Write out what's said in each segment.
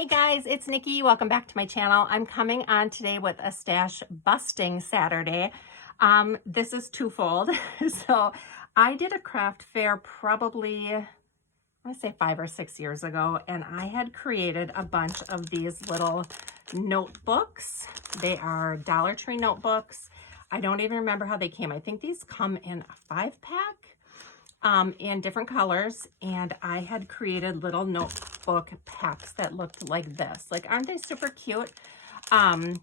Hey guys, it's Nikki. Welcome back to my channel. I'm coming on today with a stash busting Saturday. This is twofold. So I did a craft fair probably, I want to say 5 or 6 years ago, and I had created a bunch of these little notebooks. They are Dollar Tree notebooks. I don't even remember how they came. I think these come in a 5-pack. In different colors, and I had created little notebook packs that looked like this. Like, aren't they super cute? I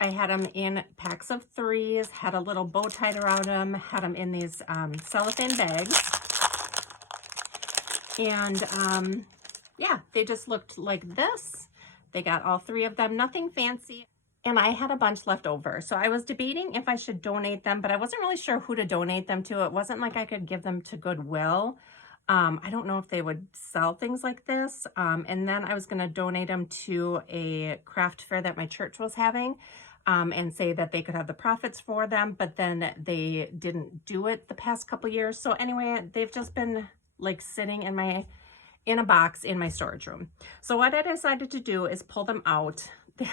had them in packs of 3s, had a little bow tied around them, had them in these cellophane bags, and yeah, they just looked like this. They got all 3 of them, nothing fancy. And I had a bunch left over. So I was debating if I should donate them, but I wasn't really sure who to donate them to. It wasn't like I could give them to Goodwill. I don't know if they would sell things like this. And then I was going to donate them to a craft fair that my church was having, and say that they could have the profits for them. But then they didn't do it the past couple years. So anyway, they've just been like sitting in a box in my storage room. So what I decided to do is pull them out.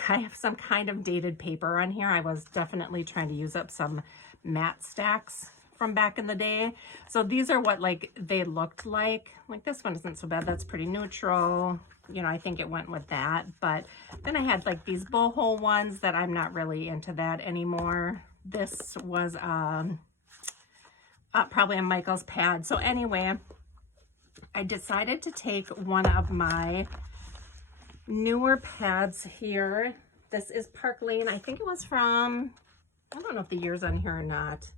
I have some kind of dated paper on here. I was definitely trying to use up some matte stacks from back in the day. So these are what like they looked like. Like this one isn't so bad. That's pretty neutral. You know, I think it went with that. But then I had like these boho ones that I'm not really into that anymore. This was probably a Michael's pad. So anyway, I decided to take one of my newer pads here. This is Park Lane. I think it was from, I don't know if the year's on here or not.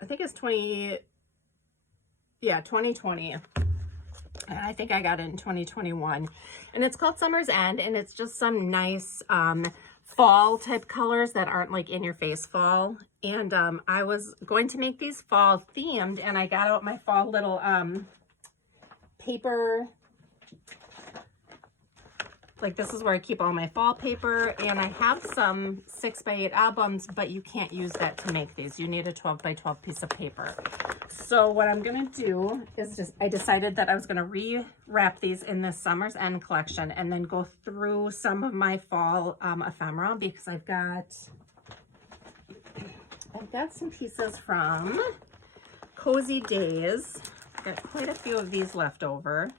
I think it's 2020. And I think I got it in 2021. And it's called Summer's End, and it's just some nice fall type colors that aren't like in your face fall. And I was going to make these fall themed, and I got out my fall little paper. Like this is where I keep all my fall paper, and I have some 6x8 albums, but you can't use that to make these. You need a 12x12 piece of paper. So what I'm gonna do is I decided that I was gonna rewrap these in this Summer's End collection and then go through some of my fall ephemera, because I've got some pieces from Cozy Days. I've got quite a few of these left over.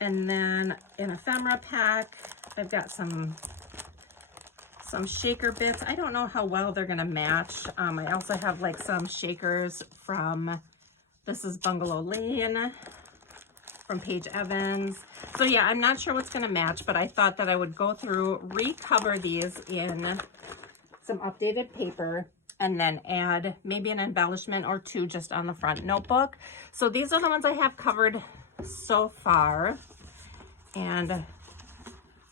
And then an ephemera pack, I've got some shaker bits. I don't know how well they're gonna match. I also have like some shakers from, this is Bungalow Lane from Paige Evans. So yeah, I'm not sure what's gonna match, but I thought that I would go through, recover these in some updated paper, and then add maybe an embellishment or 2 just on the front notebook. So these are the ones I have covered so far, and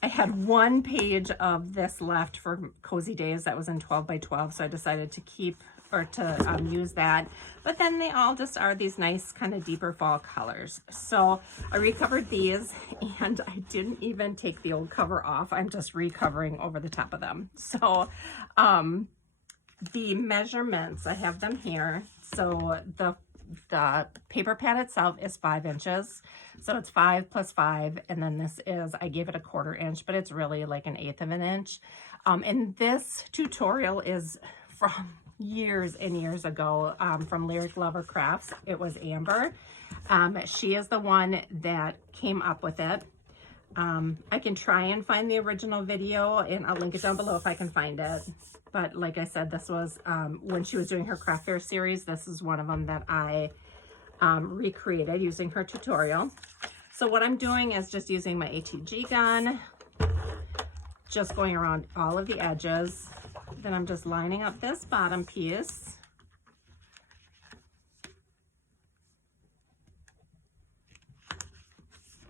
I had 1 page of this left for Cozy Days that was in 12x12, so I decided to keep or to use that. But then they all just are these nice kind of deeper fall colors. So I recovered these, and I didn't even take the old cover off. I'm just recovering over the top of them. So the measurements, I have them here. So the paper pad itself is 5 inches. So it's 5 plus 5. And then this is, I gave it a 1/4 inch, but it's really like 1/8 of an inch. And this tutorial is from years and years ago, from Lyric Lover Crafts. It was Amber. She is the one that came up with it. I can try and find the original video, and I'll link it down below if I can find it. But like I said, this was when she was doing her craft fair series. This is one of them that I recreated using her tutorial. So what I'm doing is just using my ATG gun, just going around all of the edges. Then I'm just lining up this bottom piece.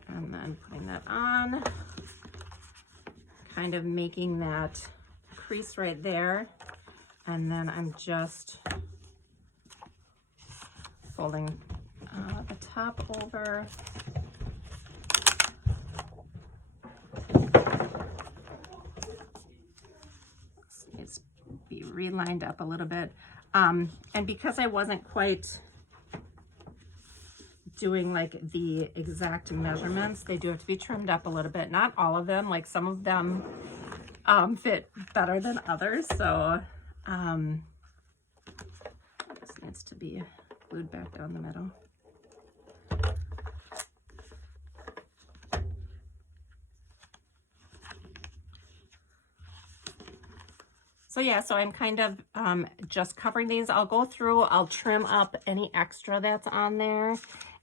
And then putting that on, kind of making that crease right there. And then I'm just folding the top over. This needs to be relined up a little bit. And because I wasn't quite doing like the exact measurements. They do have to be trimmed up a little bit. Not all of them, like some of them fit better than others. So this needs to be glued back down the middle. So yeah, so I'm kind of just covering these. I'll go through, I'll trim up any extra that's on there.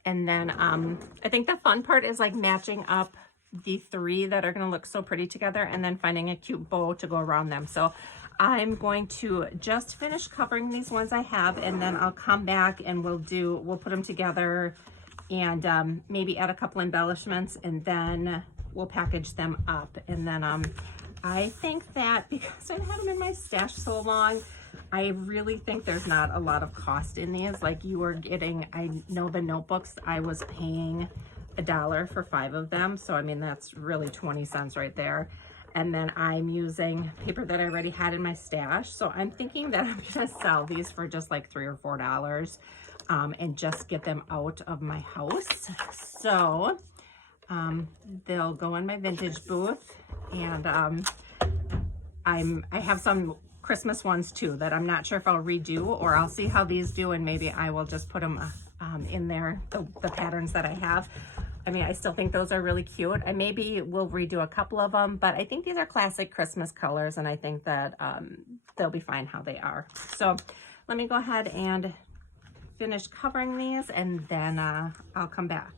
And then I think the fun part is like matching up the three that are gonna look so pretty together and then finding a cute bow to go around them. So I'm going to just finish covering these ones I have, and then I'll come back and we'll put them together and maybe add a couple embellishments, and then we'll package them up. And then I think that because I've had them in my stash so long, I really think there's not a lot of cost in these. Like you were getting, I know the notebooks, I was paying $1 for 5 of them. So I mean, that's really 20 cents right there. And then I'm using paper that I already had in my stash. So I'm thinking that I'm gonna sell these for just like $3 or $4 and just get them out of my house. So they'll go in my vintage booth, and I have some Christmas ones too that I'm not sure if I'll redo, or I'll see how these do, and maybe I will just put them in there, the patterns that I have. I mean, I still think those are really cute. I maybe will redo a couple of them, but I think these are classic Christmas colors, and I think that they'll be fine how they are. So let me go ahead and finish covering these, and then I'll come back.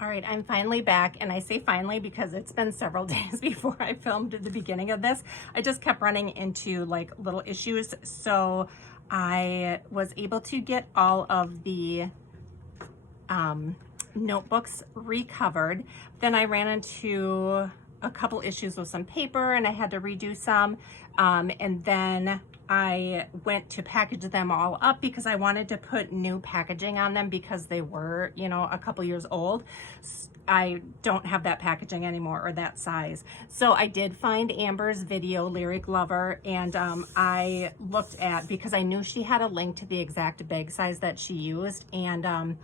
All right, I'm finally back, and I say finally because it's been several days before I filmed the beginning of this. I just kept running into like little issues. So I was able to get all of the notebooks recovered. Then I ran into a couple issues with some paper, and I had to redo some. And then I went to package them all up because I wanted to put new packaging on them because they were, you know, a couple years old. I don't have that packaging anymore, or that size. So I did find Amber's video, Lyric Lover, and I looked at, because I knew she had a link to the exact bag size that she used, and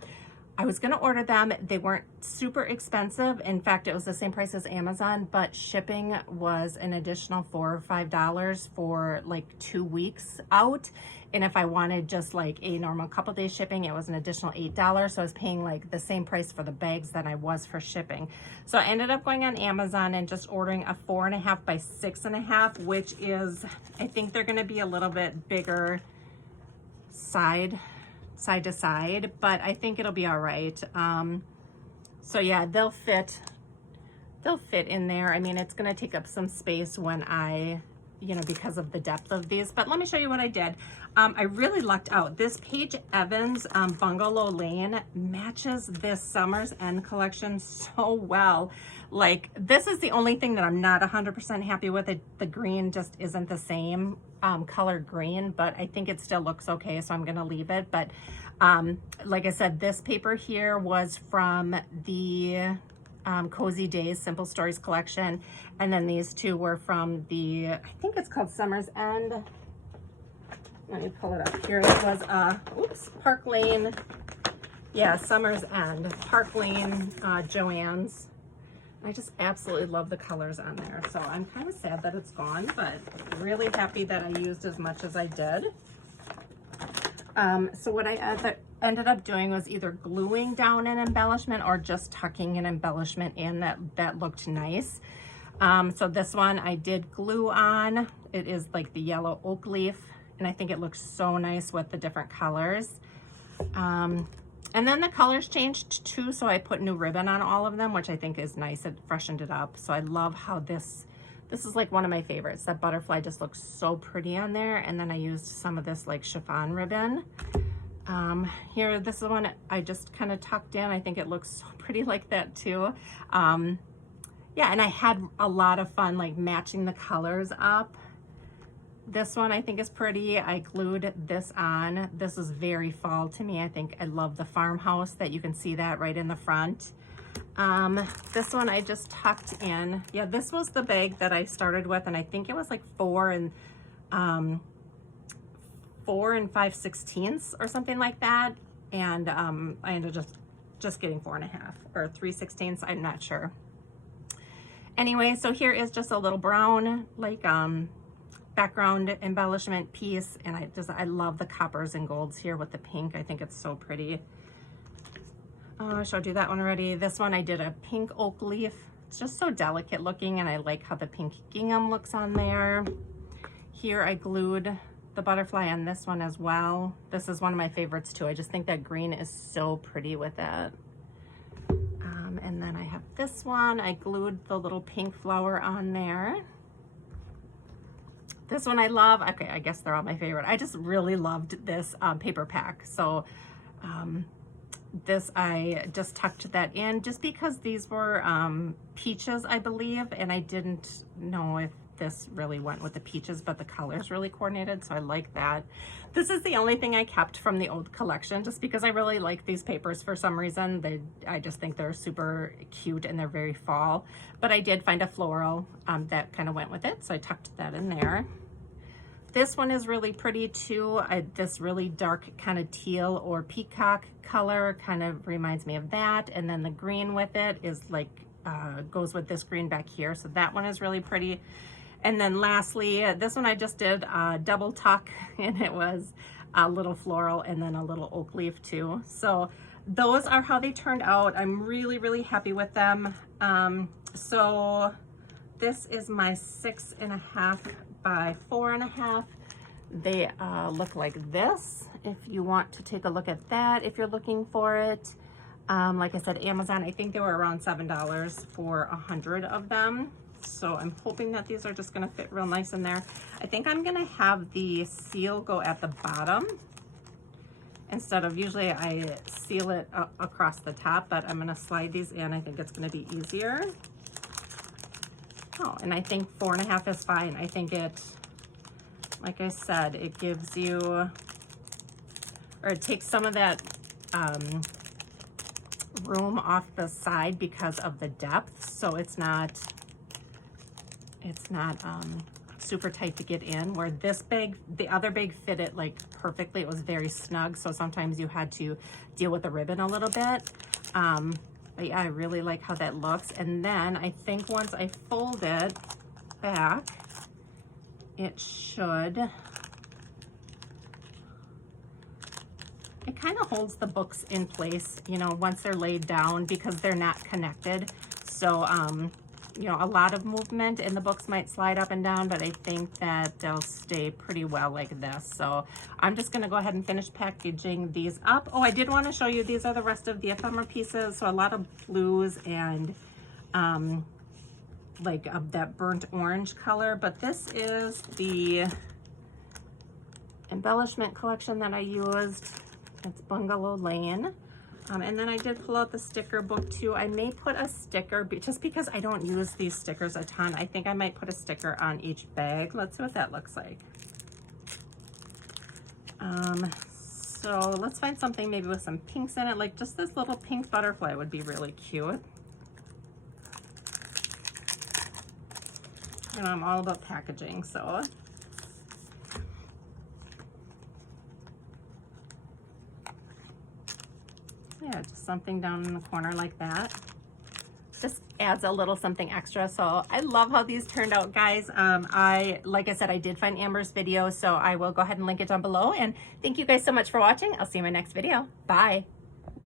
I was gonna order them. They weren't super expensive. In fact, it was the same price as Amazon, but shipping was an additional $4 or $5 for like 2 weeks out. And if I wanted just like a normal couple days shipping, it was an additional $8. So I was paying like the same price for the bags that I was for shipping. So I ended up going on Amazon and just ordering a 4.5 by 6.5, which is, I think they're gonna be a little bit bigger side to side, but I think it'll be all right. So yeah, they'll fit in there. I mean, it's gonna take up some space when I, you know, because of the depth of these, but let me show you what I did. I really lucked out. This Paige Evans Bungalow Lane matches this Summer's End collection so well. Like, this is the only thing that I'm not 100% happy with. The green just isn't the same color green, but I think it still looks okay, so I'm gonna leave it. But like I said, this paper here was from the Cozy Days Simple Stories collection, and then these two were from the, I think it's called Summer's End. Let me pull it up here. It was Park Lane, yeah, Summer's End, Park Lane, Joann's. I just absolutely love the colors on there. So I'm kind of sad that it's gone, but really happy that I used as much as I did. So what I ended up doing was either gluing down an embellishment or just tucking an embellishment in that looked nice. So this one I did glue on. It is like the yellow oak leaf, and I think it looks so nice with the different colors. And then the colors changed too, so I put new ribbon on all of them, which I think is nice. It freshened it up. So I love how this is like one of my favorites. That butterfly just looks so pretty on there. And then I used some of this like chiffon ribbon. Here, this is one I just kind of tucked in. I think it looks so pretty like that too. Yeah, and I had a lot of fun like matching the colors up. This one I think is pretty. I glued this on. This is very fall to me. I think I love the farmhouse that you can see that right in the front. This one I just tucked in. Yeah, this was the bag that I started with, and I think it was like 4 5/16 or something like that. And I ended up just getting 4 1/2 or 3/16. I'm not sure. Anyway, so here is just a little brown like background embellishment piece, and I love the coppers and golds here with the pink. I think it's so pretty. I showed you that one already. This one I did a pink oak leaf. It's just so delicate looking, and I like how the pink gingham looks on there. Here I glued the butterfly on this one as well. This is one of my favorites too. I just think that green is so pretty with it. And then I have this one. I glued the little pink flower on there. This one I love. Okay, I guess they're all my favorite. I just really loved this paper pack. So this, I just tucked that in just because these were peaches, I believe, and I didn't know if this really went with the peaches, but the colors really coordinated, so I like that. This is the only thing I kept from the old collection, just because I really like these papers for some reason. I just think they're super cute and they're very fall. But I did find a floral that kind of went with it, so I tucked that in there. This one is really pretty too. This really dark kind of teal or peacock color kind of reminds me of that. And then the green with it is like, goes with this green back here. So that one is really pretty. And then lastly, this one I just did a double tuck, and it was a little floral and then a little oak leaf too. So those are how they turned out. I'm really, really happy with them. So this is my 6.5 by 4.5. They look like this. If you want to take a look at that, if you're looking for it. Like I said, Amazon, I think they were around $7 for 100 of them. So I'm hoping that these are just gonna fit real nice in there. I think I'm gonna have the seal go at the bottom instead of, usually I seal it across the top, but I'm gonna slide these in. I think it's gonna be easier. Oh, and I think 4.5 is fine. I think it, like I said, it gives you, or it takes some of that room off the side because of the depth. So it's not super tight to get in, where this bag, the other bag fit it like perfectly. It was very snug. So sometimes you had to deal with the ribbon a little bit. But yeah, I really like how that looks. And then I think once I fold it back, it should, it kind of holds the books in place, you know, once they're laid down, because they're not connected. So, you know, a lot of movement and the books might slide up and down, but I think that they'll stay pretty well like this. So I'm just going to go ahead and finish packaging these up. Oh, I did want to show you, these are the rest of the ephemera pieces. So a lot of blues and like that burnt orange color, but this is the embellishment collection that I used. It's Bungalow Lane. And then I did pull out the sticker book too. I may put a sticker, just because I don't use these stickers a ton. I think I might put a sticker on each bag. Let's see what that looks like. So let's find something maybe with some pinks in it. Like just this little pink butterfly would be really cute. You know, I'm all about packaging, so. Yeah, just something down in the corner like that. Just adds a little something extra. So I love how these turned out, guys. Like I said, I did find Amber's video, so I will go ahead and link it down below. And thank you guys so much for watching. I'll see you in my next video. Bye.